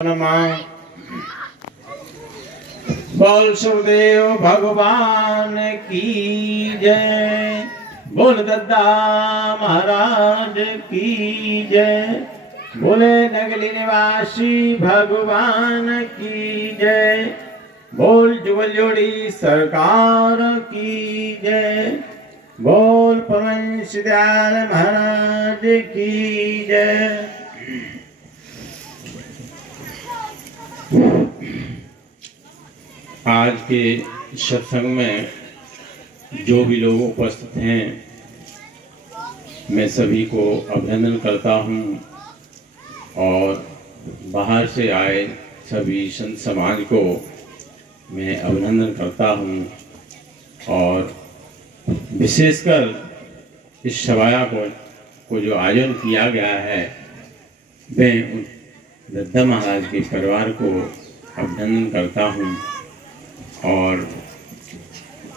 नमः। बोल सुखदेव भगवान की जय। बोल दद्दा महाराज की जय। बोले नगली निवासी भगवान की जय। बोल जुगल जोड़ी सरकार की जय। बोल परमहंस दयाल महाराज की जय। आज के सत्संग में जो भी लोग उपस्थित हैं, मैं सभी को अभिनंदन करता हूं और बाहर से आए सभी संत समाज को मैं अभिनंदन करता हूं और विशेषकर इस सभाया को जो आयोजन किया गया है, मैं दद्दा महाराज के परिवार को अभिनंदन करता हूं। और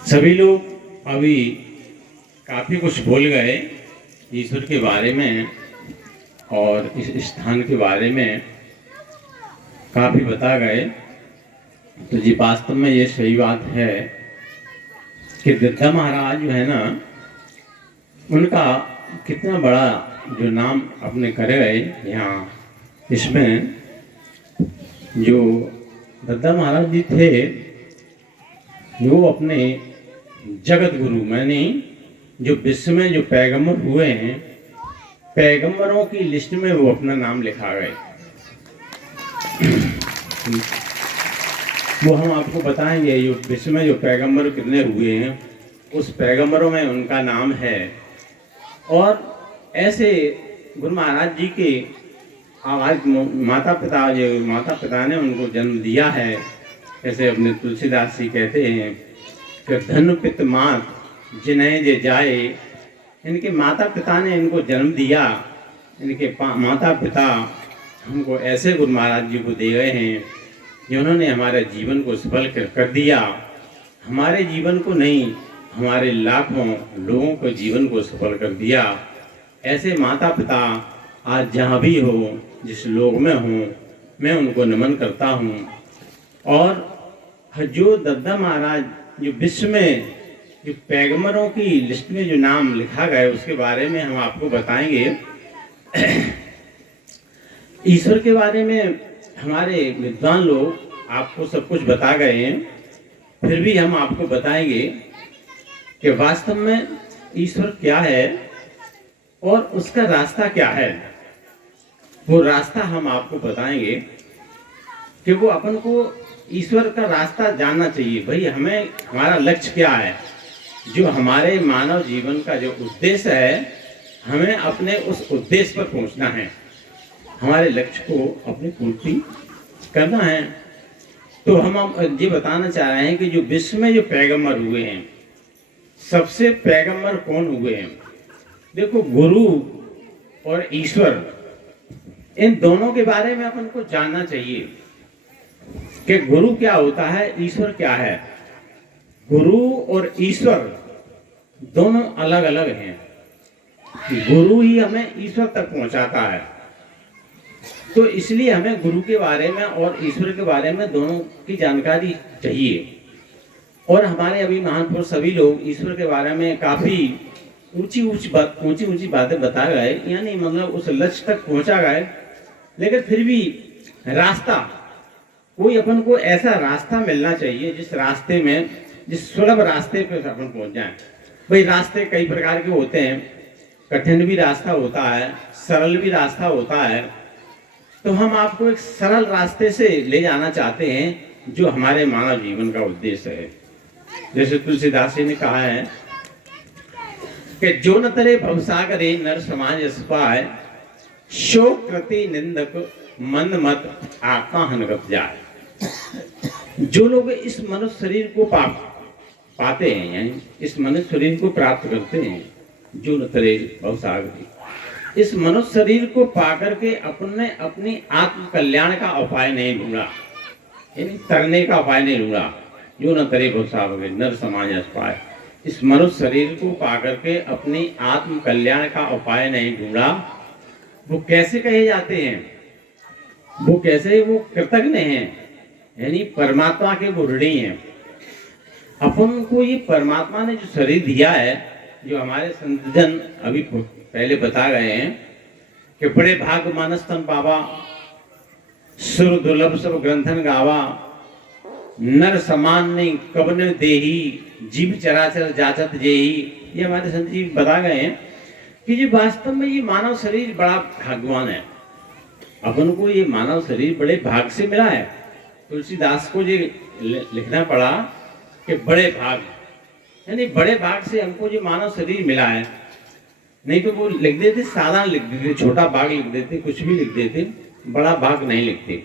सभी लोग अभी काफ़ी कुछ बोल गए ईश्वर के बारे में और इस स्थान के बारे में काफ़ी बता गए। तो जी वास्तव में ये सही बात है कि दद्दा महाराज जो है ना, उनका कितना बड़ा जो नाम अपने करे गए यहाँ, इसमें जो दद्दा महाराज जी थे, जो अपने जगत गुरु माने जो विश्व में जो पैगंबर हुए हैं, पैगंबरों की लिस्ट में वो अपना नाम लिखा गए। वो हम आपको बताएंगे जो विश्व में जो पैगंबर कितने हुए हैं, उस पैगंबरों में उनका नाम है। और ऐसे गुरु महाराज जी के आज माता पिता ने उनको जन्म दिया है। ऐसे अपने तुलसीदास जी कहते हैं कि धन पित मात जिन्हें जे जाए, इनके माता पिता ने इनको जन्म दिया। इनके माता पिता हमको ऐसे गुरु महाराज जी को दे गए हैं जिन्होंने हमारे जीवन को सफल कर दिया। हमारे जीवन को नहीं, हमारे लाखों लोगों के जीवन को सफल कर दिया। ऐसे माता पिता आज जहाँ भी हो, जिस लोक में हो, मैं उनको नमन करता हूँ। और जो दद्दा महाराज जो विश्व में जो पैगंबरों की लिस्ट में जो नाम लिखा गया, उसके बारे में हम आपको बताएंगे। ईश्वर के बारे में हमारे विद्वान लोग आपको सब कुछ बता गए हैं, फिर भी हम आपको बताएंगे कि वास्तव में ईश्वर क्या है और उसका रास्ता क्या है। वो रास्ता हम आपको बताएंगे कि वो अपन को ईश्वर का रास्ता जानना चाहिए। भाई हमें हमारा लक्ष्य क्या है, जो हमारे मानव जीवन का जो उद्देश्य है, हमें अपने उस उद्देश्य पर पहुंचना है, हमारे लक्ष्य को अपनी पूर्ति करना है। तो हम ये बताना चाह रहे हैं कि जो विश्व में जो पैगंबर हुए हैं, सबसे पैगंबर कौन हुए हैं? देखो, गुरु और ईश्वर, इन दोनों के बारे में अपन को जानना चाहिए कि गुरु क्या होता है, ईश्वर क्या है। गुरु और ईश्वर दोनों अलग अलग हैं। गुरु ही हमें ईश्वर तक पहुंचाता है, तो इसलिए हमें गुरु के बारे में और ईश्वर के बारे में दोनों की जानकारी चाहिए। और हमारे अभी महानपुरुष सभी लोग ईश्वर के बारे में काफ़ी ऊंची ऊंची बातें बता गए, यानी मतलब उस लक्ष्य तक पहुंचा गए। लेकिन फिर भी रास्ता, कोई अपन को ऐसा रास्ता मिलना चाहिए जिस रास्ते में, जिस सुलभ रास्ते पे अपन पहुंच जाए। भाई रास्ते कई प्रकार के होते हैं, कठिन भी रास्ता होता है, सरल भी रास्ता होता है। तो हम आपको एक सरल रास्ते से ले जाना चाहते हैं, जो हमारे मानव जीवन का उद्देश्य है। जैसे तुलसीदास जी ने कहा है कि जो न तरे भवसागरे नर समाज यस पाए, शोक कृति निंदक मंद मत आत्मा हनगत जाए। जो लोग इस मनुष्य शरीर को पाते हैं, यानी इस मनुष्य शरीर को प्राप्त करते हैं, जो न तरे भवसागरे, इस मनुष्य शरीर को पाकर के अपने अपनी आत्म कल्याण का उपाय नहीं ढूंढा, यानी तरने का उपाय नहीं ढूंढा। जो न तरे भवसागरे नर समाज यस पाए, इस मनुष्य शरीर को पाकर के अपनी आत्म कल्याण का उपाय नहीं ढूंढा। वो कैसे कहे जाते हैं वो कैसे, वो कृतज्ञ हैं, यानी परमात्मा के वो ऋणी हैं। अपन को ये परमात्मा ने जो शरीर दिया है, जो हमारे संतजन अभी पहले बता गए हैं कि बड़े भाग मानस तन पावा, सुर दुर्लभ सब ग्रंथन गावा, नर समान नहीं कबन देही, जीव चराचर जाचत जेही। ये हमारे संत जी बता गए हैं कि जो वास्तव में ये मानव शरीर बड़ा भाग्यवान है। अपन को ये मानव शरीर बड़े भाग से मिला है। तुलसीदास को ये लिखना पड़ा कि बड़े भाग, यानी बड़े भाग से हमको जो मानव शरीर मिला है। नहीं तो वो लिख देते साधारण लिख देते, छोटा भाग लिख देते, कुछ भी लिख देते, बड़ा भाग नहीं लिखते।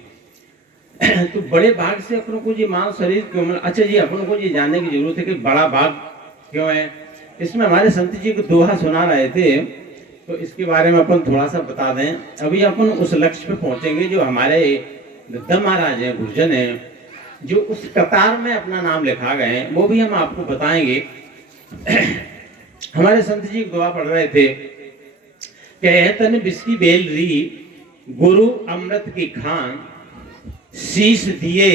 तो बड़े भाग से अपन को ये मानव शरीर क्यों मिला? अच्छा जी, अपन को ये जानने की जरूरत है कि बड़ा भाग क्यों है। इसमें हमारे संत जी को दोहा सुना रहे थे, तो इसके बारे में अपन थोड़ा सा बता दें। अभी अपन उस लक्ष्य पे पहुंचेंगे जो हमारे दत्ता महाराज हैं, गुरुजन हैं, जो उस कतार में अपना नाम लिखा गए हैं, वो भी हम आपको बताएंगे। हमारे संत जी दुआ पढ़ रहे थे, कहतन बिस्की बेल री, गुरु अमृत की खान, शीश दिए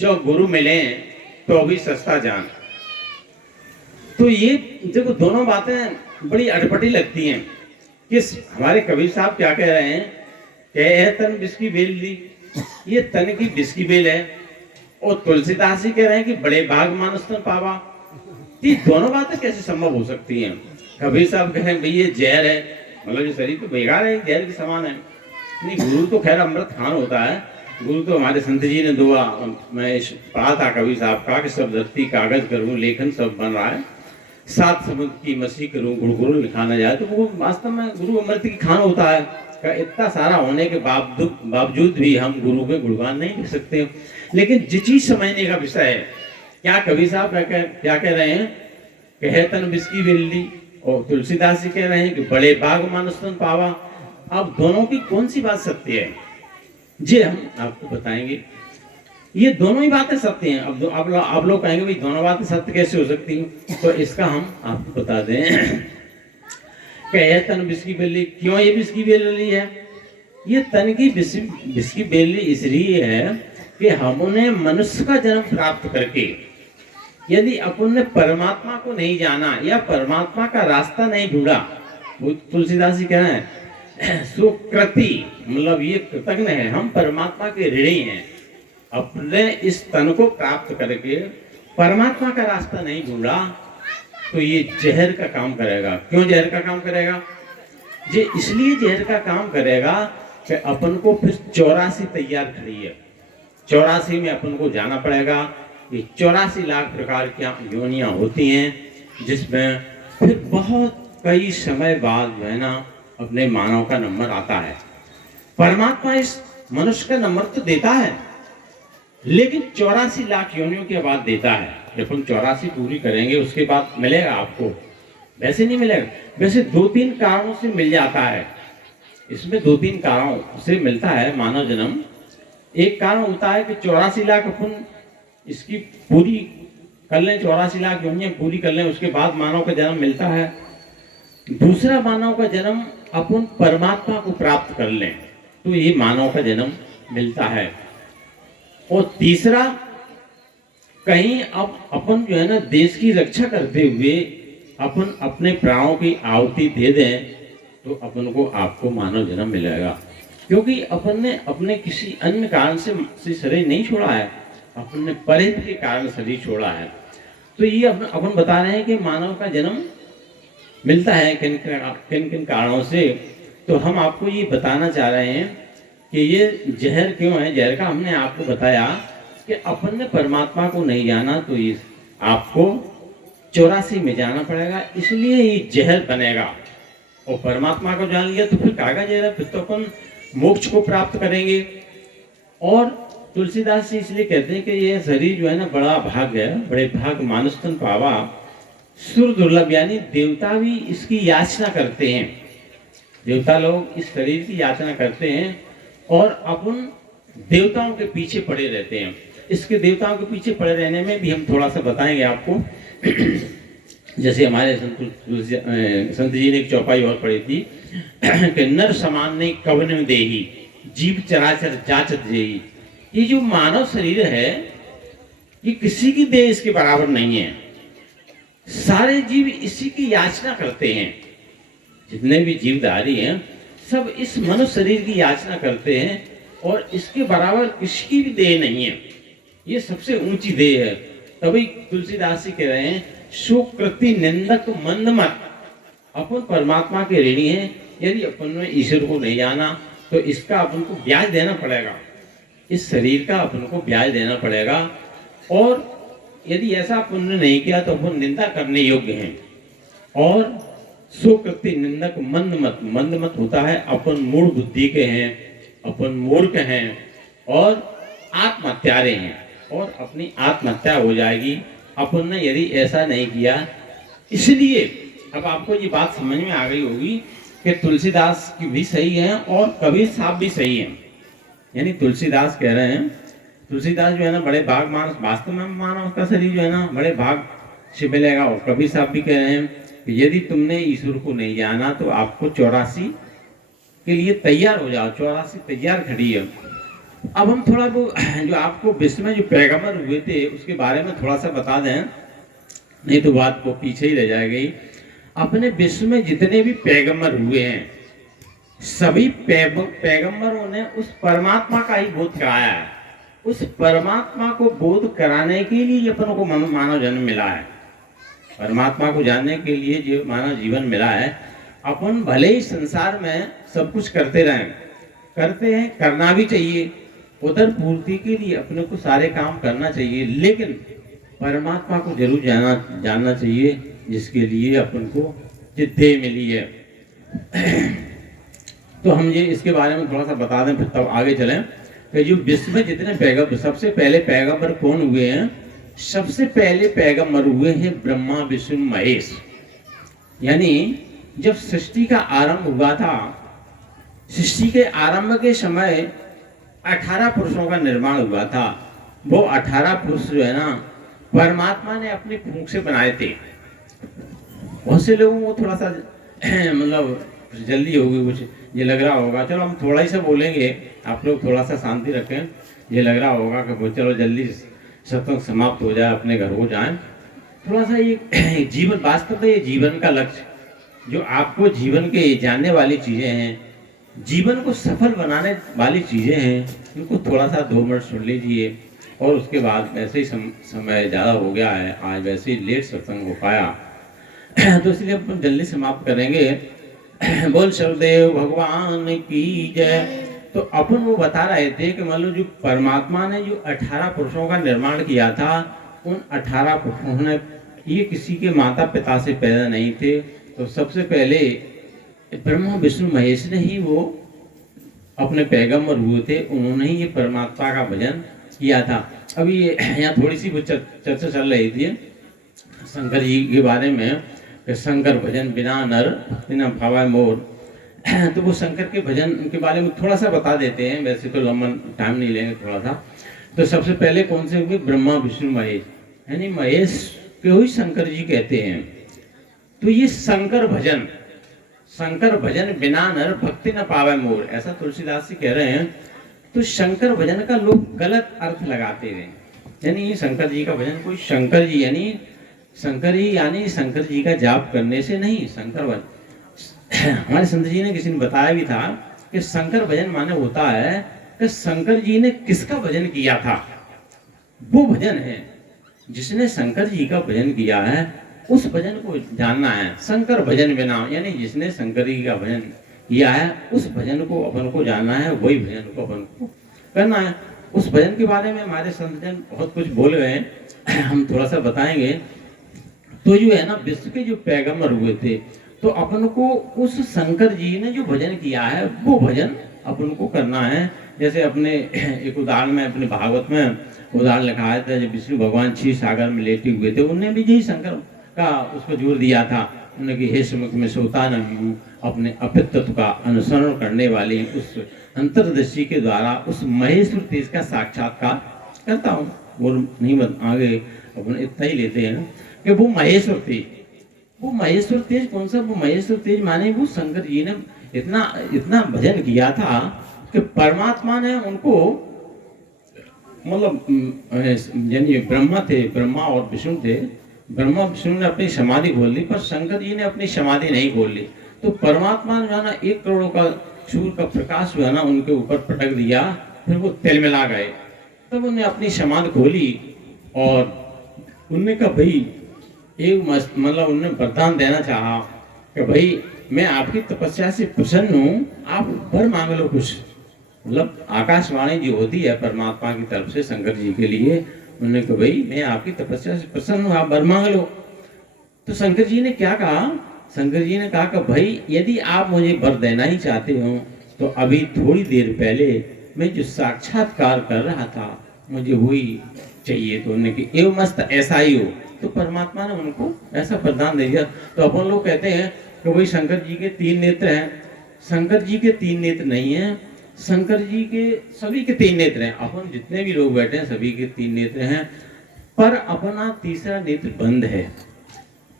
जो गुरु मिले तो भी सस्ता जान। तो ये देखो दोनों बातें बड़ी अटपटी लगती हैं। किस हमारे कबीर साहब क्या कह रहे हैं, कहतन बिस्की बेल री, ये तन की बिस्की बेल है, और तुलसीदास जी कह रहे हैं कि बड़े भाग मानस तन पावा। ये दोनों बातें कैसे संभव हो सकती हैं? कबीर साहब कह रहे हैं भाई ये जहर है, मतलब ये शरीर तो बेकार है, जहर के समान है। नहीं, गुरु तो खैर अमृत खान होता है। गुरु तो हमारे संत जी ने दुआ मैं पढ़ा था कबीर साहब का कि सब धरती कागज करूं, लेखन सब बन रहा है, सात समुद्र की मछली करूं, गुरु गुरु लिखा न जाए। तो वो वास्तव में गुरु अमृत की खान होता है। इतना सारा होने के बावजूद भी हम गुरु के गुणगान नहीं लिख सकते। लेकिन जो चीज समझने का विषय है, क्या कबीर साहब क्या कह रहे हैं, कहतन बिस्की बेली, और तुलसीदास जी कह रहे हैं कि बड़े भाग मानस तन पावा। अब दोनों की कौन सी बात सत्य है, जी हम आपको बताएंगे। ये दोनों ही बातें सत्य हैं। अब आप लोग कहेंगे भाई दोनों बातें सत्य कैसे हो सकती हैं, तो इसका हम आपको बता दें। कहतन बिस्की बेली, क्यों ये बिस्की बेली है? ये तन की बिस्की बेली इसलिए है कि हमने मनुष्य का जन्म प्राप्त करके यदि अपन ने परमात्मा को नहीं जाना या परमात्मा का रास्ता नहीं ढूंढा, वो तुलसीदास जी कह रहे हैं सुकृति, मतलब ये कृतज्ञ है, हम परमात्मा के ऋणी हैं। अपने इस तन को प्राप्त करके परमात्मा का रास्ता नहीं ढूंढा तो ये जहर का काम करेगा। क्यों जहर का काम करेगा? ये इसलिए जहर का काम करेगा कि अपन को फिर 84 तैयार खड़ी है। 84 में अपन को जाना पड़ेगा। ये 84 लाख प्रकार की योनियां होती हैं, जिसमें फिर बहुत कई समय बाद जो है ना अपने मानव का नंबर आता है। परमात्मा इस मनुष्य का नंबर तो देता है, लेकिन 84 लाख योनियों के बाद देता है। जब हम 84 पूरी करेंगे उसके बाद मिलेगा आपको, वैसे नहीं मिलेगा। वैसे 2-3 कारणों से मिल जाता है। इसमें 2-3 कारणों से मिलता है मानव जन्म। एक कारण होता है कि 84 लाख अपन इसकी पूरी कर लें, 84 लाख योनियां पूरी कर लें, उसके बाद मानव का जन्म मिलता है। दूसरा, मानव का जन्म अपन परमात्मा को प्राप्त कर लें तो ये मानव का जन्म मिलता है। और तीसरा, कहीं अब अपन जो है ना देश की रक्षा करते हुए अपन अपने प्राणों की आहुति दे दें तो अपन को आपको मानव जन्म मिलेगा। क्योंकि अपन ने अपने किसी अन्य कारण से शरीर नहीं छोड़ा है, अपन ने परित के कारण शरीर छोड़ा है। तो ये अपन बता रहे हैं कि मानव का जन्म मिलता है किन किन कारणों से। तो हम आपको ये बताना चाह रहे हैं कि ये जहर क्यों है। जहर का हमने आपको बताया कि अपन ने परमात्मा को नहीं जाना तो ये आपको 84 में जाना पड़ेगा, इसलिए ये जहर बनेगा। और परमात्मा को जान लिया तो फिर कागज जहर, फिर तो अपन मोक्ष को प्राप्त करेंगे। और तुलसीदास जी इसलिए कहते हैं कि ये शरीर जो है ना बड़ा भाग है, बड़े भाग मानस तन पावा, सुर दुर्लभ, यानी देवता भी इसकी याचना करते हैं। देवता लोग इस शरीर की याचना करते हैं और अपन देवताओं के पीछे पड़े रहते हैं। इसके देवताओं के पीछे पड़े रहने में भी हम थोड़ा सा बताएंगे आपको। जैसे हमारे संत जी ने एक चौपाई और पढ़ी थी कि नर समान नहीं कवन देही, जीव चराचर जाचत जेई। ये जो मानव शरीर है ये किसी की देह इसके बराबर नहीं है। सारे जीव इसी की याचना करते हैं। जितने भी जीवधारी हैं सब इस मनुष्य शरीर की याचना करते हैं और इसके बराबर किसी की भी देह नहीं है। ये सबसे ऊंची देह है। तभी तुलसीदास जी कह रहे हैं सुकृति निंदक मंद मत। अपन परमात्मा के ऋणी हैं। यदि अपन में ईश्वर को नहीं जाना तो इसका अपन को ब्याज देना पड़ेगा। इस शरीर का अपन को ब्याज देना पड़ेगा। और यदि ऐसा पुण्य नहीं किया तो अपन निंदा करने योग्य हैं। और सुकृति निंदक मंद मत होता है अपन मूढ़ बुद्धि के हैं, अपन मूर्ख हैं और आत्महत्यारे हैं और अपनी आत्महत्या हो जाएगी अपन ने यदि ऐसा नहीं किया। इसलिए अब आपको ये बात समझ में आ गई होगी कि तुलसीदास की भी सही है और कबीर साहब भी सही है। यानी तुलसीदास कह रहे हैं, तुलसीदास जो है ना बड़े भाग मानस, वास्तव में मानव का शरीर जो है ना बड़े भाग से मिलेगा। और कबीर साहब भी कह रहे हैं कि यदि तुमने ईश्वर को नहीं जाना तो आपको 84 के लिए तैयार हो जाओ। 84 तैयार खड़ी है। अब हम थोड़ा वो जो आपको विश्व में जो पैगंबर हुए थे उसके बारे में थोड़ा सा बता दें, नहीं तो बात को पीछे ही रह जाएगी। अपने विश्व में जितने भी पैगंबर हुए हैं सभी पैगंबरों ने उस परमात्मा का ही बोध कराया है। उस परमात्मा को बोध कराने के लिए अपन को मानव जन्म मिला है। परमात्मा को जानने के लिए जो मानव जीवन मिला है। अपन भले ही संसार में सब कुछ करते रहें, करते हैं, करना भी चाहिए, उधर पूर्ति के लिए अपने को सारे काम करना चाहिए, लेकिन परमात्मा को जरूर जानना चाहिए जिसके लिए अपन को ये देह मिली है। तो हम ये इसके बारे में थोड़ा सा बता दें फिर तब आगे चलें कि जो विश्व में जितने पैगंबर, सबसे पहले पैगंबर कौन हुए हैं? सबसे पहले पैगंबर हुए हैं ब्रह्मा विष्णु महेश। यानी जब सृष्टि का आरंभ हुआ था, सृष्टि के आरंभ के समय 18 पुरुषों का निर्माण हुआ था। वो 18 पुरुष जो है ना परमात्मा ने अपनी फूंक से बनाए थे। बहुत से लोगों को थोड़ा सा मतलब जल्दी होगी, कुछ ये लग रहा होगा, चलो हम थोड़ा ही सा बोलेंगे, आप लोग थोड़ा सा शांति रखें। ये लग रहा होगा कि चलो जल्दी सत्संग समाप्त हो जाए, अपने घर को जाएं। थोड़ा सा ये जीवन, वास्तव में ये जीवन का लक्ष्य, जो आपको जीवन के जानने वाली चीज़ें हैं, जीवन को सफल बनाने वाली चीज़ें हैं, इनको थोड़ा सा 2 मिनट सुन लीजिए। और उसके बाद वैसे ही समय ज़्यादा हो गया है, आज वैसे ही लेट सत्संग हो पाया तो इसलिए अपन जल्दी समाप्त करेंगे। बोल शरदेव भगवान की जय। तो अपन वो बता रहे थे कि मान लो जो परमात्मा ने जो 18 पुरुषों का निर्माण किया था, उन 18 पुरुषों ने ये किसी के माता पिता से पैदा नहीं थे। तो सबसे पहले ब्रह्मा विष्णु महेश ने ही वो अपने पैगंबर हुए थे, उन्होंने ही ये परमात्मा का भजन किया था। अभी यहाँ थोड़ी सी चर्चा चल रही थी शंकर जी के बारे में, शंकर भजन बिना नर बिना भावा मोर। तो वो शंकर के भजन के बारे में थोड़ा सा बता देते हैं, वैसे तो लंबा टाइम नहीं लेंगे थोड़ा सा। तो सबसे पहले कौन से हुए? ब्रह्मा विष्णु महेश, यानी महेश के ही शंकर जी कहते हैं। तो ये शंकर भजन बिना नर भक्ति न पावे मोर, ऐसा तुलसीदास जी कह रहे हैं। तो शंकर भजन का लोग गलत अर्थ लगाते हैं, यानी शंकर जी का भजन कोई शंकर जी यानी शंकर जी का जाप करने से नहीं। शंकर भजन हमारे संत जी ने किसी ने बताया भी था कि शंकर भजन माने होता है कि शंकर जी ने किसका भजन किया था, वो भजन है। जिसने शंकर जी का भजन किया है उस भजन को जानना है। शंकर भजन बिना, यानी जिसने शंकर जी का भजन किया है उस भजन को अपन को जानना है, वही भजन को अपन को करना है। उस भजन के बारे में हमारे संत जन बहुत कुछ बोल गए हैं, हम थोड़ा सा बताएंगे। तो जो है ना विश्व के जो पैगंबर हुए थे, तो अपन को उस शंकर जी ने जो भजन किया है वो भजन अपन को करना है। जैसे अपने एक उदाहरण में, अपने भागवत में उदाहरण लिखा है, जब विष्णु भगवान क्षीर सागर में लेटे हुए थे, उन्होंने भी यही शंकर का उस पर जोर दिया था। उन्होंने कि हे समुख में सोता न जीवू, अपने अपितत्व का अनुसरण करने वाले उस अंतर्दृष्टि के द्वारा उस महेश्वर तेज का साक्षात्कार करता हूँ। वो नहीं आगे अपन इतना ही लेते हैं कि वो महेश्वर तेज, वो महेश्वर तेज कौन सा? वो महेश्वर तेज माने वो शंकर जी ने इतना भजन किया था, कि परमात्मा ने उनको मतलब यानी ब्रह्मा थे, ब्रह्मा और विष्णु थे। ब्रह्मा विष्णु ने अपनी समाधि खोल ली, पर शंकर जी ने अपनी समाधि नहीं खोल ली। तो परमात्मा ने जो है ना 1 करोड़ का सूर्य का प्रकाश जो है ना उनके ऊपर पटक दिया, फिर वो तिलमिला गए। तब उन्हें अपनी समाधि खोली और उन्होंने कहा भाई एक मतलब उन्होंने वरदान देना चाहा कि भाई मैं आपकी तपस्या से प्रसन्न हूँ, आप वर मांग लो कुछ। मतलब आकाशवाणी जो होती है परमात्मा की तरफ से शंकर जी के लिए, उन्होंने कहा भाई मैं आपकी तपस्या से प्रसन्न हूँ, आप वर मांग लो। तो शंकर जी ने क्या कहा? शंकर जी ने कहा कि भाई यदि आप मुझे वर देना ही चाहते हो तो अभी थोड़ी देर पहले मैं जो साक्षात्कार कर रहा था मुझे वही चाहिए। तो उन्होंने कि एवं मस्त ऐसा ही हो। तो परमात्मा ने उनको ऐसा वरदान दे दिया। तो अपन लोग कहते हैं कि भाई शंकर जी के 3 नेत्र हैं। शंकर जी के 3 नेत्र नहीं है, शंकर जी के सभी के 3 नेत्र हैं। अपन जितने भी लोग बैठे हैं सभी के 3 नेत्र हैं, पर अपना तीसरा नेत्र बंद है।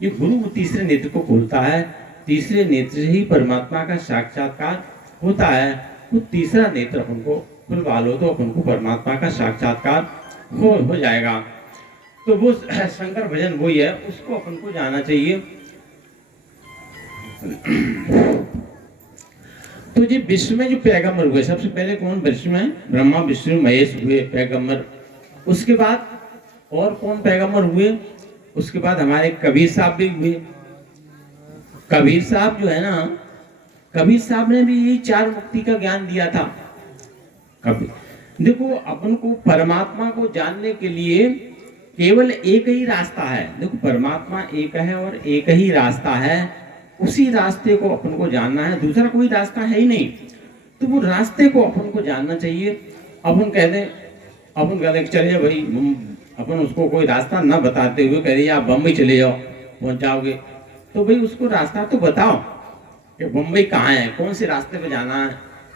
ये गुरु तीसरे नेत्र को खोलता है, तीसरे नेत्र से ही परमात्मा का साक्षात्कार होता है। वो तीसरा नेत्र अपन को खुलवा लो तो अपन को परमात्मा का साक्षात्कार हो जाएगा। तो वो शंकर भजन वही है, उसको अपन को जाना चाहिए। तो जी विश्व में जो पैगंबर हुए, सबसे पहले कौन विश्व में? ब्रह्मा विष्णु महेश हुए पैगंबर। उसके बाद और कौन पैगंबर हुए? उसके बाद हमारे कबीर साहब भी हुए। कबीर साहब जो है ना, कबीर साहब ने भी यही 4 मुक्ति का ज्ञान दिया था। कबीर देखो, अपन को परमात्मा को जानने के लिए केवल एक ही रास्ता है। देखो परमात्मा एक है और एक ही रास्ता है, उसी रास्ते को अपन को जानना है, दूसरा कोई रास्ता है ही नहीं। तो वो रास्ते को अपन को जानना चाहिए। अपन कहते चलिए भाई, अपन उसको कोई रास्ता न बताते हुए कह रही आप बम्बई चले जाओ, पहुंच जाओगे। तो भाई उसको रास्ता तो बताओ कि बम्बई कहाँ है, कौन से रास्ते पे जाना है,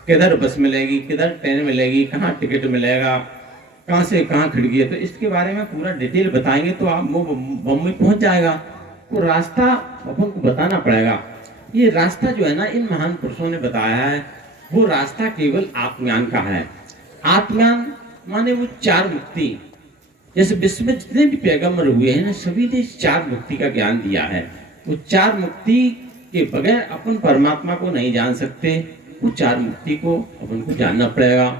किधर बस मिलेगी, किधर ट्रेन मिलेगी, कहाँ टिकट मिलेगा, कहाँ से कहाँ खिड़की है। तो इसके बारे में पूरा डिटेल बताएंगे तो आप वो बम्बई पहुंच जाएगा। तो रास्ता अपन को बताना पड़ेगा। ये रास्ता जो है ना इन महान पुरुषों ने बताया है, वो रास्ता केवल आत्मज्ञान का है। आत्मज्ञान माने वो 4 मुक्ति। जैसे विश्व में जितने भी पैगंबर हुए हैं ना, सभी ने 4 मुक्ति का ज्ञान दिया है। वो 4 मुक्ति के बगैर अपन परमात्मा को नहीं जान सकते। वो 4 मुक्ति को अपन को जानना पड़ेगा।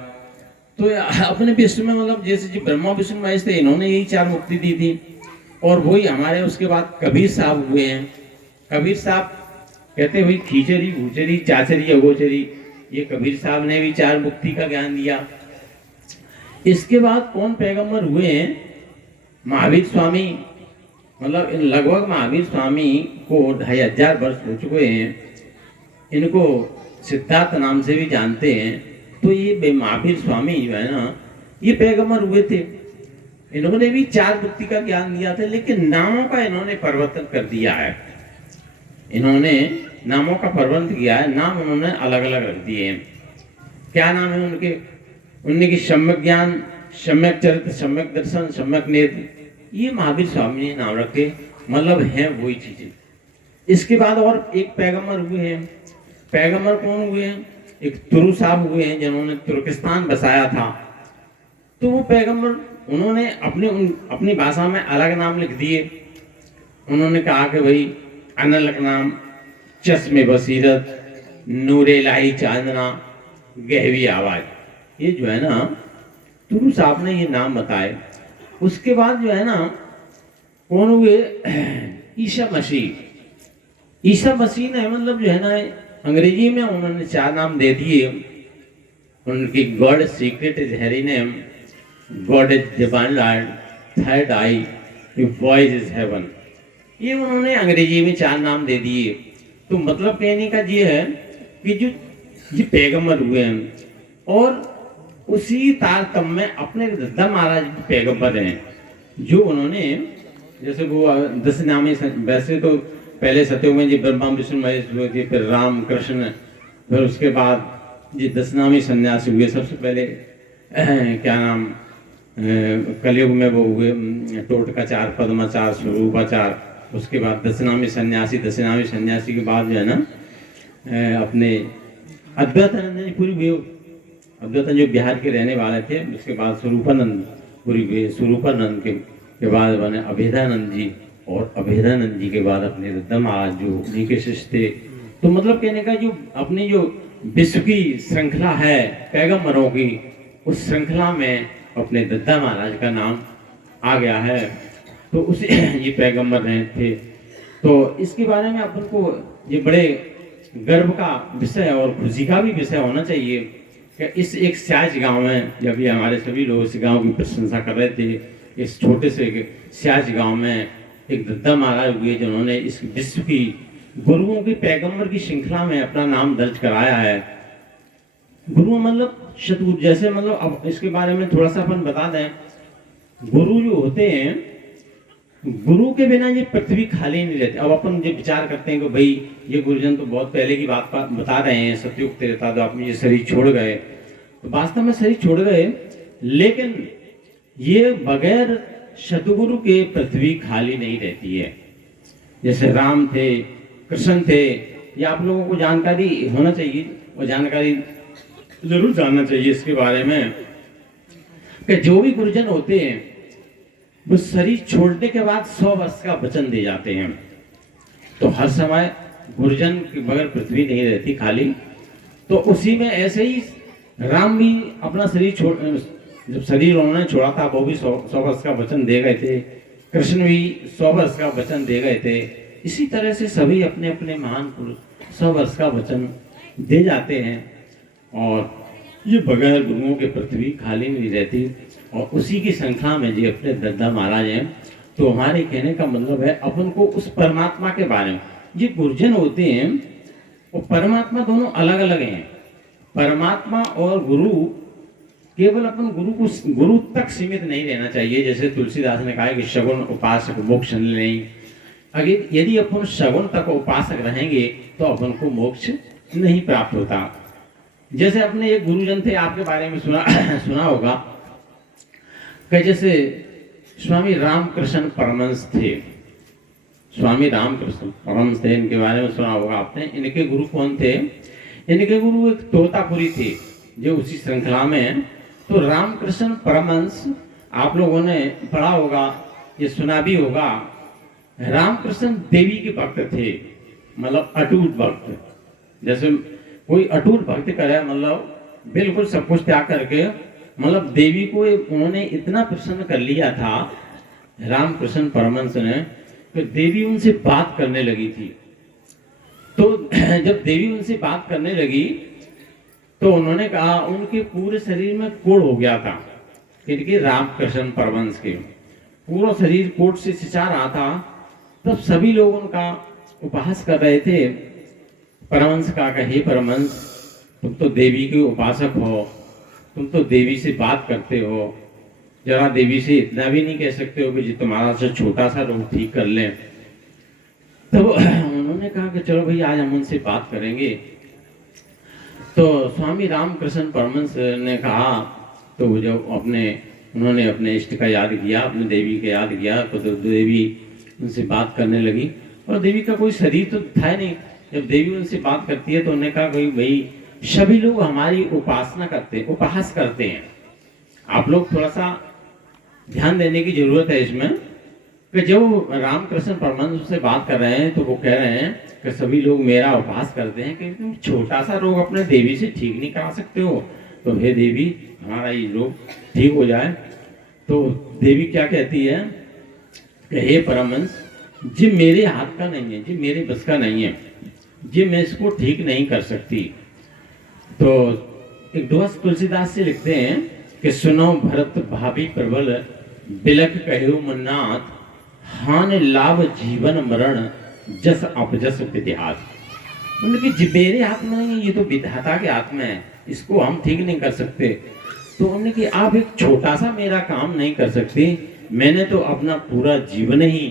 तो अपने विश्व में मतलब जैसे जो ब्रह्मा विष्णु महेश थे, इन्होंने यही 4 मुक्ति दी थी। और वही हमारे उसके बाद कबीर साहब हुए हैं। कबीर साहब कहते हुए खींचरी भूचरी चाचरी अगोचरी, ये कबीर साहब ने भी 4 मुक्ति का ज्ञान दिया। इसके बाद कौन पैगंबर हुए हैं? महावीर स्वामी। मतलब इन लगभग महावीर स्वामी को 2500 वर्ष हो चुके हैं। इनको सिद्धार्थ नाम से भी जानते हैं। तो ये महावीर स्वामी जो है ना, ये पैगंबर हुए थे। इन्होंने भी 4 मुक्ति का ज्ञान दिया था, लेकिन नामों का इन्होंने परिवर्तन कर दिया है। इन्होंने नामों का परिवर्तन किया है, नाम उन्होंने अलग अलग रख दिए हैं। क्या नाम है उनके? उनके सम्यक ज्ञान, सम्यक चरित्र, सम्यक दर्शन, सम्यक नेत्र, ये महावीर स्वामी ने नाम रखे। मतलब हैं वही चीजें। इसके बाद और एक पैगंबर हुए हैं। पैगंबर कौन हुए हैं? एक तुरु साहब हुए हैं, जिन्होंने तुर्किस्तान बसाया था। तो वो पैगंबर, उन्होंने अपनी भाषा में अलग नाम लिख दिए। उन्होंने कहा कि भाई अनलक नाम, चश्मे बसीरत, नूरे लाही चांदना, गहवी आवाज, ये जो है ना तुरु साहब ने ये नाम बताए। उसके बाद जो है ना कौन हुए? ईसा मसीह। ईसा मसीह ने मतलब जो है ना अंग्रेजी में उन्होंने 4 नाम दे दिए। उनकी गॉड सीक्रेट इज हेरी name, God is divine light, third I, voice is heaven, ये उन्होंने अंग्रेजी में 4 नाम दे दिए। तो मतलब कहने का ये है कि जो ये पैगंबर हुए हैं, और उसी तारतम्य में अपने दत्ता महाराज पैगंबर हैं, जो उन्होंने जैसे वो 10 नामी, वैसे तो पहले सत्युग में जी ब्रह्मा विष्णु महेश हुए थे, फिर राम कृष्ण, फिर उसके बाद जी 10 नामी सन्यासी हुए। सबसे पहले क्या नाम, कलयुग में वो हुए टोटकाचार, पद्माचार, स्वरूपाचार। उसके बाद 10 नामी सन्यासी, 10 नामी सन्यासी के बाद जो है ना अपने अद्वैतानंद जी पूरी हुए। अद्वैतानंद जो बिहार के रहने वाले थे, उसके बाद स्वरूपानंद, पूरी स्वरूपानंद के बाद बने अभेदानंद जी, और अभेदानंद जी के बाद अपने दद्दा महाराज जो उन्हीं के शिष्य थे। तो मतलब कहने का जो अपनी जो विश्व की श्रृंखला है पैगंबरों की, उस श्रृंखला में अपने दद्दा महाराज का नाम आ गया है। तो उस ये पैगंबर रहे थे। तो इसके बारे में अपन को ये बड़े गर्व का विषय और खुशी का भी विषय होना चाहिए कि इस एक स्याज गांव में, जब ये हमारे सभी लोग इस गांव की प्रशंसा कर रहे थे, इस छोटे से स्याज गांव में एक दद्दा महाराज हुए जिन्होंने इस विश्व की गुरुओं की पैगंबर की श्रृंखला में अपना नाम दर्ज कराया है। गुरु मतलब सतगुरु, जैसे मतलब अब इसके बारे में थोड़ा सा अपन बता दें। गुरु जो होते हैं, गुरु के बिना ये पृथ्वी खाली नहीं रहती। अब अपन जो विचार करते हैं कि भाई ये गुरुजन तो बहुत पहले की बात बता रहे हैं, सतयुग त्रेता तो आप ये शरीर छोड़ गए, तो वास्तव में शरीर छोड़ गए, लेकिन ये बगैर सतगुरु के पृथ्वी खाली नहीं रहती है। जैसे राम थे, कृष्ण थे, ये आप लोगों को जानकारी होना चाहिए, और जानकारी जरूर जानना चाहिए इसके बारे में कि जो भी गुरुजन होते हैं वो शरीर छोड़ने के बाद 100 वर्ष का वचन दे जाते हैं। तो हर समय गुरुजन के बगैर पृथ्वी नहीं रहती खाली। तो उसी में ऐसे ही राम भी अपना शरीर छोड़, जब शरीर उन्होंने छोड़ा था वो भी 100 वर्ष का वचन दे गए थे। कृष्ण भी 100 वर्ष का वचन दे गए थे। इसी तरह से सभी अपने अपने महान पुरुष 100 वर्ष का वचन दे जाते हैं, और ये बगैर गुरुओं के पृथ्वी खाली नहीं रहती। और उसी की श्रृंखला में जो अपने दद्दा महाराज हैं, तो हमारे कहने का मतलब है अपन को उस परमात्मा के बारे में, ये गुरुजन होते हैं और परमात्मा दोनों अलग अलग हैं। परमात्मा और गुरु, केवल अपन गुरु तक सीमित नहीं रहना चाहिए। जैसे तुलसीदास ने कहा है कि सगुण उपासक मोक्ष नहीं। अगर यदि अपन सगुण तक उपासक रहेंगे तो अपन को मोक्ष नहीं प्राप्त होता। जैसे अपने एक गुरुजन थे, आपके बारे में सुना होगा कि जैसे स्वामी रामकृष्ण परमहंस थे। स्वामी रामकृष्ण परमहंस थे, इनके बारे में सुना होगा आपने। इनके गुरु कौन थे? इनके गुरु एक तोतापुरी थे जो उसी श्रृंखला में। तो रामकृष्ण परमहंस आप लोगों ने पढ़ा होगा, ये सुना भी होगा। रामकृष्ण देवी के भक्त थे, मतलब अटूट भक्त। जैसे कोई अटूट भक्त करे, मतलब बिल्कुल सब कुछ त्याग करके, मतलब देवी को उन्होंने इतना प्रसन्न कर लिया था रामकृष्ण परमहंस ने कि देवी उनसे बात करने लगी थी। तो जब देवी उनसे बात करने लगी तो उन्होंने कहा, उनके पूरे शरीर में कोढ़ हो गया था। इनके रामकृष्ण परमहंस के पूरा शरीर कोढ़ से सिंचा रहा था। तब सभी लोग उनका उपहास कर रहे थे। परमहंस का हे परमहंस, तुम तो देवी के उपासक हो, तुम तो देवी से बात करते हो, जरा देवी से इतना भी नहीं कह सकते हो कि जी तुम्हारा से छोटा सा रोग ठीक कर लें। तब उन्होंने कहा कि चलो भाई आज हम उनसे बात करेंगे। तो स्वामी रामकृष्ण परमहंस ने कहा, तो जब उन्होंने अपने इष्ट का याद किया, अपने देवी का याद किया, तो देवी उनसे बात करने लगी। और देवी का कोई शरीर तो था नहीं। जब देवी उनसे बात करती है तो उन्होंने कहा भाई सभी लोग हमारी उपासना करते हैं, उपहास करते हैं। आप लोग थोड़ा सा ध्यान देने की जरूरत है इसमें कि जब रामकृष्ण परमहंस से बात कर रहे हैं तो वो कह रहे हैं कि सभी लोग मेरा उपहास करते हैं कि तुम छोटा सा रोग अपने देवी से ठीक नहीं करा सकते हो, तो हे देवी हमारा ये रोग ठीक हो जाए। तो देवी क्या कहती है कि हे परमहंस, जी मेरे हाथ का नहीं है, जी मेरे बस का नहीं है, जी मैं इसको ठीक नहीं कर सकती। तो एक दोस्त तुलसीदास से लिखते हैं कि सुनो भरत भाभी प्रबल, बिलख कहो मुन्नाथ, हान लाभ जीवन मरण, जस अपजस विद्यात। उनकी मेरे हाथ में नहीं, ये तो विधाता के हाथ में है, इसको हम ठीक नहीं कर सकते। तो उन्होंने कि आप एक छोटा सा मेरा काम नहीं कर सकते, मैंने तो अपना पूरा जीवन ही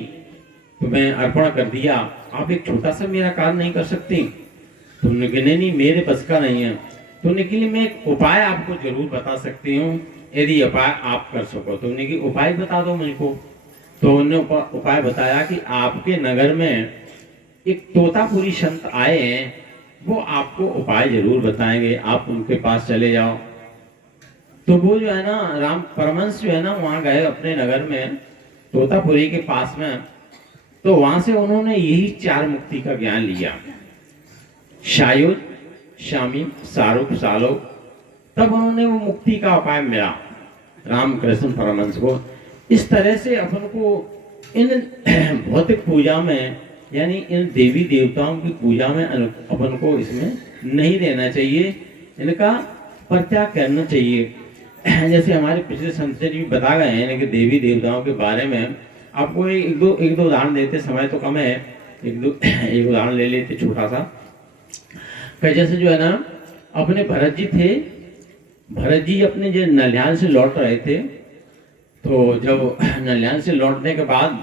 तुम्हें अर्पण कर दिया, आप एक छोटा सा मेरा काम नहीं कर सकते। तो उन्होंने कि नहीं मेरे बस का नहीं है। तो उन्होंने कि मैं एक उपाय आपको जरूर बता सकती हूँ, यदि उपाय आप कर सको। तो उन्होंने कि उपाय बता दो मुझको। तो उन्होंने उपाय बताया कि आपके नगर में एक तोतापुरी संत आए हैं, वो आपको उपाय जरूर बताएंगे, आप उनके पास चले जाओ। तो वो जो है ना राम परमहंस जो है ना वहाँ गए अपने नगर में तोतापुरी के पास में, तो वहां से उन्होंने यही चार मुक्ति का ज्ञान लिया, शायुज, शामी, सारूप, सालो। तब उन्होंने वो मुक्ति का उपाय मिला रामकृष्ण परमहंस को। इस तरह से अपन को इन भौतिक पूजा में यानी इन देवी देवताओं की पूजा में अपन को इसमें नहीं रहना चाहिए, इनका परित्याग करना चाहिए। जैसे हमारे पिछले संत जी बता गए हैं कि देवी देवताओं के बारे में आपको एक दो उदाहरण देते, समय तो कम है, एक उदाहरण ले लेते छोटा सा। जैसे जो है ना अपने भरत जी थे, भरत जी अपने जो नलियान से लौट रहे थे, तो जब नलियान से लौटने के बाद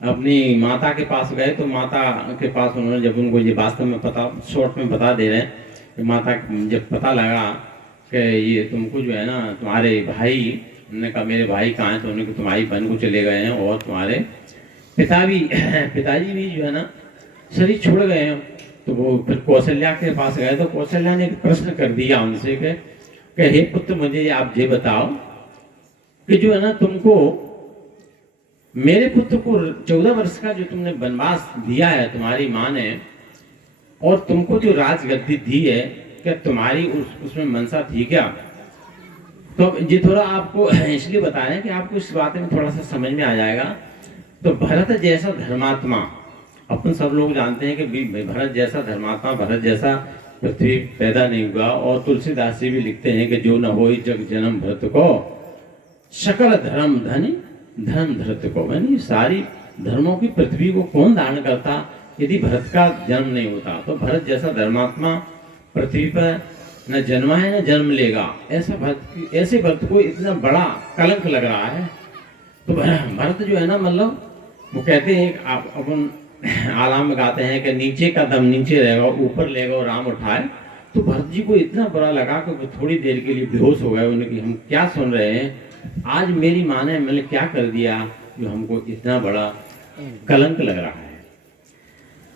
अपनी माता के पास गए, तो माता के पास उन्होंने जब उनको ये वास्तव में पता शॉर्ट में बता दे रहे हैं कि माता जब पता लगा कि ये तुमको जो है ना तुम्हारे भाई, उन्होंने कहा मेरे भाई कहाँ हैं, तो उन्होंने कहा तुम्हारी बहन को चले गए हैं और तुम्हारे पिताजी भी जो है ना शरीर छोड़ गए हैं। तो वो फिर कौशल्या के पास गए, तो कौशल्या ने एक प्रश्न कर दिया उनसे कि हे पुत्र मुझे आप ये बताओ कि जो है ना तुमको मेरे पुत्र को 14 वर्ष का जो तुमने वनवास दिया है तुम्हारी माँ ने, और तुमको जो राजगद्दी दी है, क्या तुम्हारी उसमें मनसा थी क्या? तो ये थोड़ा आपको इसलिए बता रहे हैं कि आपको इस बात में थोड़ा सा समझ में आ जाएगा। तो भरत जैसा धर्मात्मा, अपन सब लोग जानते हैं कि भरत जैसा धर्मात्मा, भरत जैसा पृथ्वी पैदा नहीं हुआ। और तुलसीदास जी भी लिखते हैं कि जो न हो जग जन्म भरत को, सकल धर्म धनी धर्म धरत को। यानी सारी धर्मों की पृथ्वी को कौन धारण करता यदि भरत का जन्म नहीं होता? तो भरत जैसा धर्मात्मा पृथ्वी पर न जन्मा है न जन्म लेगा। ऐसे भरत को इतना बड़ा कलंक लग रहा है। तो भरत जो है ना मतलब वो कहते हैं, आप अपन आलाम में गाते हैं कि नीचे का दम नीचे रहेगा ऊपर लेगा और राम उठाए। तो भरत जी को इतना बुरा लगा कि वो थोड़ी देर के लिए बेहोश हो गए। उन्हें हम क्या सुन रहे हैं, आज मेरी माँ ने मैंने क्या कर दिया जो हमको इतना बड़ा कलंक लग रहा है।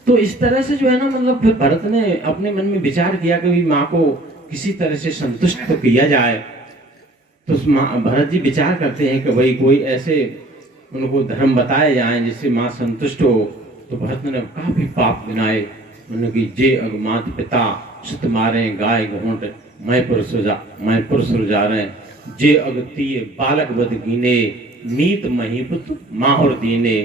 तो इस तरह से जो है ना मतलब फिर भरत ने अपने मन में विचार किया कि माँ को किसी तरह से संतुष्ट तो किया जाए। तो भरत जी विचार करते हैं कि भाई कोई ऐसे उनको धर्म बताए जाए जिससे माँ संतुष्ट हो। तो भरत ने काफी पाप गिनाए, उन्होंने कि जे अगमात पिता सुत मारे गाय घोंट मैं पुरुष जा रहे, जे अगतीय बालक बद गिने मीत महीपुत माहुर दीने,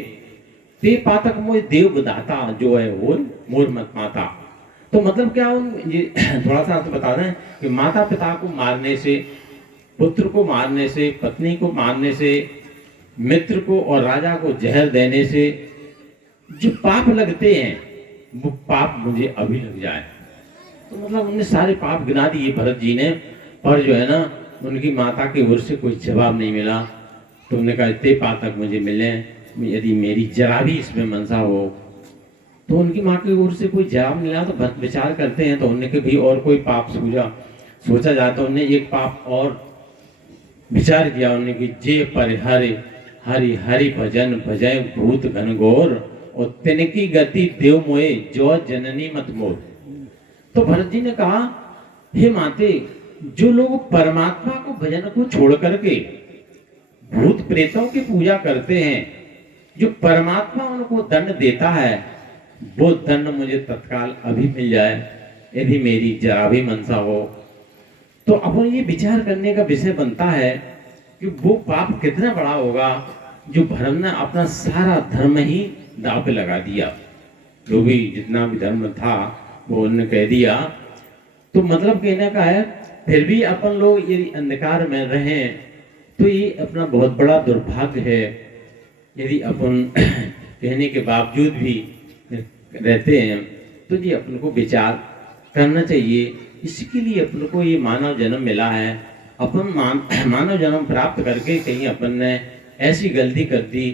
ते पातक मोय देव बदाता जो है वो मोर मत माता। तो मतलब क्या ये थोड़ा सा आपको बता दें कि माता पिता को मारने से, पुत्र को मारने से, पत्नी को मारने से, मित्र को और राजा को जहर देने से जो पाप लगते हैं वो पाप मुझे अभी लग जाए। तो मतलब उन्हें सारे पाप गिना दिए भरत जी ने। और जो है ना उनकी माता की ओर से कोई जवाब नहीं मिला। तो उन्होंने कहा इतने पातक मुझे मिले यदि मेरी जरा भी इसमें मनसा हो। तो उनकी माँ की ओर से कोई जवाब मिला तो भरत विचार करते हैं। तो उन्होंने कि भी और कोई पाप सोचा जाए। तो उन्होंने एक पाप और विचार किया, उन्होंने कि जे पर हरि हरि भजन भजय भूत घनघोर और तिनकी गति देव मोए जो जननी मत मोर। तो भरत जी ने कहा हे माते, जो लोग परमात्मा को भजन को छोड़ करके भूत प्रेतों की पूजा करते हैं, जो परमात्मा उनको दंड देता है वो दंड मुझे तत्काल अभी मिल जाए यदि मेरी जरा भी मनसा हो। तो अब ये विचार करने का विषय बनता है कि वो पाप कितना बड़ा होगा जो भरत ने अपना सारा धर्म ही दांव पे लगा दिया। जो भी जितना भी धर्म था वो उन्होंने कह दिया। तो मतलब कहने का है फिर भी अपन लोग यदि अंधकार में रहें तो ये अपना बहुत बड़ा दुर्भाग्य है। यदि अपन कहने के बावजूद भी रहते हैं तो ये अपन को विचार करना चाहिए। इसके लिए अपन को ये मानव जन्म मिला है। अपन मानव जन्म प्राप्त करके कहीं अपन ने ऐसी गलती कर दी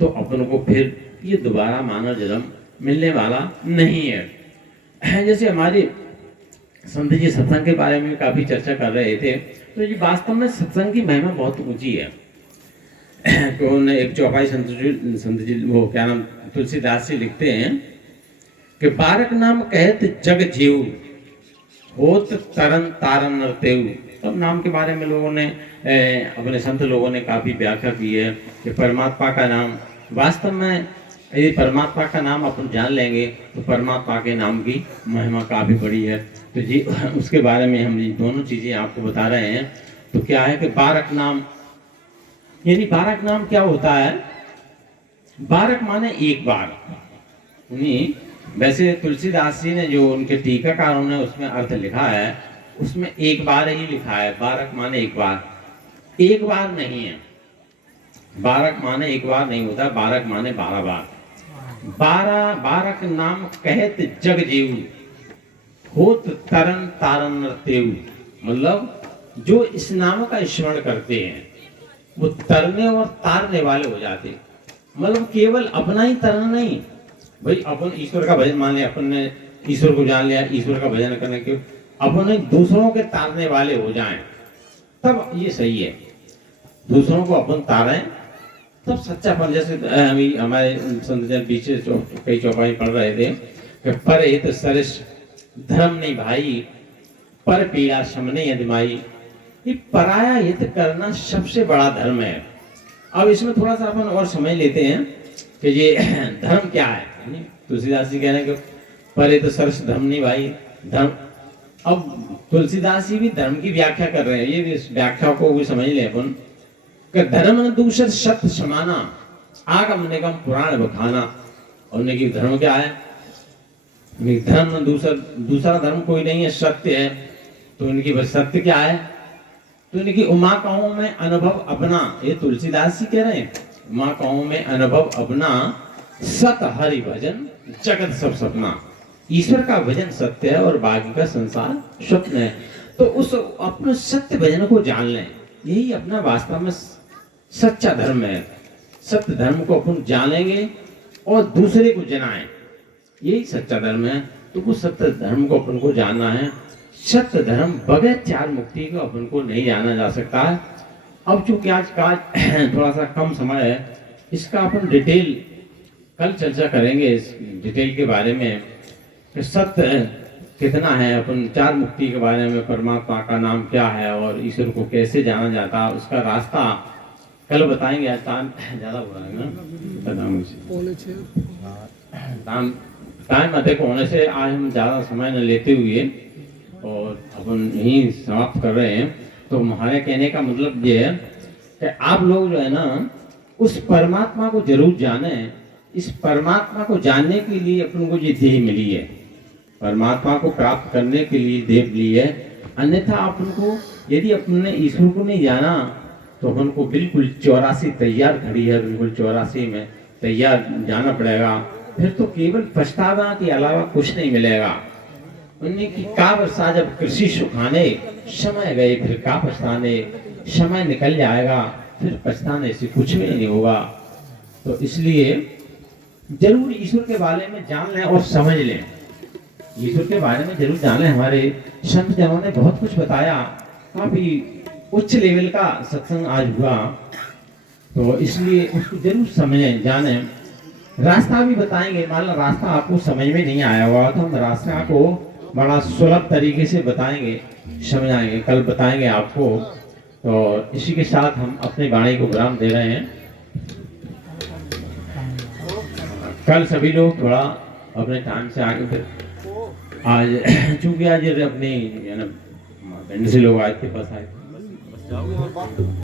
तो अपन को फिर ये दोबारा मानव जन्म मिलने वाला नहीं है। जैसे हमारे संत जी सत्संग के बारे में काफी चर्चा कर रहे थे। तो ये वास्तव में सत्संग की महिमा बहुत ऊंची है। तो उन्हें एक चौपाई संत जी वो क्या नाम तुलसीदास जी लिखते हैं कि बारक नाम कहत जग जीव होत तरन तारन नरतेव तब नाम के बारे में लोगों ने अपने संत लोगों ने काफ़ी व्याख्या की है कि परमात्मा का नाम वास्तव में, यदि परमात्मा का नाम अपन जान लेंगे तो परमात्मा के नाम की महिमा काफ़ी बड़ी है। तो जी उसके बारे में हम ये दोनों चीज़ें आपको बता रहे हैं। तो क्या है कि बारक नाम, यानी बारक नाम क्या होता है? बारक माने एक बार। उन्हीं वैसे तुलसीदास जी ने जो उनके टीकाकारों ने उसमें अर्थ लिखा है, उसमें एक बार ही लिखा है। बारक माने एक बार, एक बार नहीं है। बारक माने एक बार नहीं होता, बारक माने 12 बार। 12 बारक नाम कहत जग जीव, होत तरन तारन तेऊ। मतलब जो इस नाम का स्मरण करते हैं वो तरने और तारने वाले हो जाते। मतलब केवल अपना ही तरना नहीं, भाई अपन ईश्वर का भजन मान लिया, अपन ने ईश्वर को जान लिया, ईश्वर का भजन करने के अपन दूसरों के तारने वाले हो जाएं, तब ये सही है। दूसरों को अपन तारें तब सच्चापन। जैसे अभी हमारे संत जन पीछे कई चौपाई पढ़ रहे थे कि पर हित सरिस धर्म नहीं भाई, पर पीड़ा शमने यदमाई। ये पराया हित करना सबसे बड़ा धर्म है। अब इसमें थोड़ा सा अपन और समझ लेते हैं कि ये धर्म क्या है। तुलसीदास जी कह रहे हैं कि पर हित सरिस धर्म नहीं भाई, धर्म। अब तुलसीदास जी भी धर्म की व्याख्या कर रहे हैं, ये भी इस व्याख्या को भी समझ लें अपन कि धर्म दूसर सत्य समाना, आगम निगम पुराण बखाना। और उनकी धर्म क्या है? धर्म दूसरा धर्म कोई नहीं है, सत्य है। तो इनकी बस सत्य क्या है? तो इनकी उमा काओं में अनुभव अपना, ये तुलसीदास जी कह रहे हैं, उमा काओं में अनुभव अपना, सत हरि भजन जगत सब सपना। ईश्वर का भजन सत्य है और बाकी का संसार स्वप्न है। तो उस अपने सत्य भजन को जान लें, यही अपना वास्तव में सच्चा धर्म है। सत्य धर्म को अपन जानेंगे और दूसरे को जनाएं, यही सच्चा धर्म है। तो वो सत्य धर्म को अपन को जानना है। सत्य धर्म बगैर चार मुक्ति को अपन को नहीं जाना जा सकता है। अब चूंकि आज का थोड़ा सा कम समय है, इसका अपन डिटेल कल चर्चा करेंगे, इस डिटेल के बारे में कि सत्य कितना है, अपन चार मुक्ति के बारे में, परमात्मा का नाम क्या है और ईश्वर को कैसे जाना जाता है, उसका रास्ता कल बताएंगे। आज टाइम ज़्यादा हो रहा है ना, टाइम अधिक होने से आज हम ज़्यादा समय न लेते हुए और अपन यहीं समाप्त कर रहे हैं। तो हमारे कहने का मतलब ये है कि आप लोग जो है ना उस परमात्मा को जरूर जाने। इस परमात्मा को जानने के लिए अपन को ये देह मिली है, परमात्मा को प्राप्त करने के लिए देह मिली है। अन्यथा अपन को, यदि अपन ने ईश्वर को नहीं जाना तो अपन को बिल्कुल 84 तैयार खड़ी है, बिल्कुल 84 में तैयार जाना पड़ेगा। फिर तो केवल पछतावा के अलावा कुछ नहीं मिलेगा। उन्हें की का वर्षा जब कृषि सुखाने, समय गए फिर का पछताने। समय निकल जाएगा, फिर पछताने से कुछ भी नहीं होगा। तो इसलिए जरूर ईश्वर के बारे में जान लें और समझ लें। ईश्वर के बारे में जरूर जान लें। हमारे संत जनों ने बहुत कुछ बताया, काफी उच्च लेवल का सत्संग आज हुआ। तो इसलिए उसको जरूर समझें, जानें। रास्ता भी बताएंगे। मान लो रास्ता आपको समझ में नहीं आया हुआ तो हम रास्ता को बड़ा सुलभ तरीके से बताएंगे, समझाएंगे, कल बताएंगे आपको। तो इसी के साथ हम अपने वाणी को विराम दे रहे हैं। कल सभी लोग थोड़ा अपने टाइम से आगे, फिर आज चूंकि आज अपनी पिंड से लोग आए थे, बस आए थे।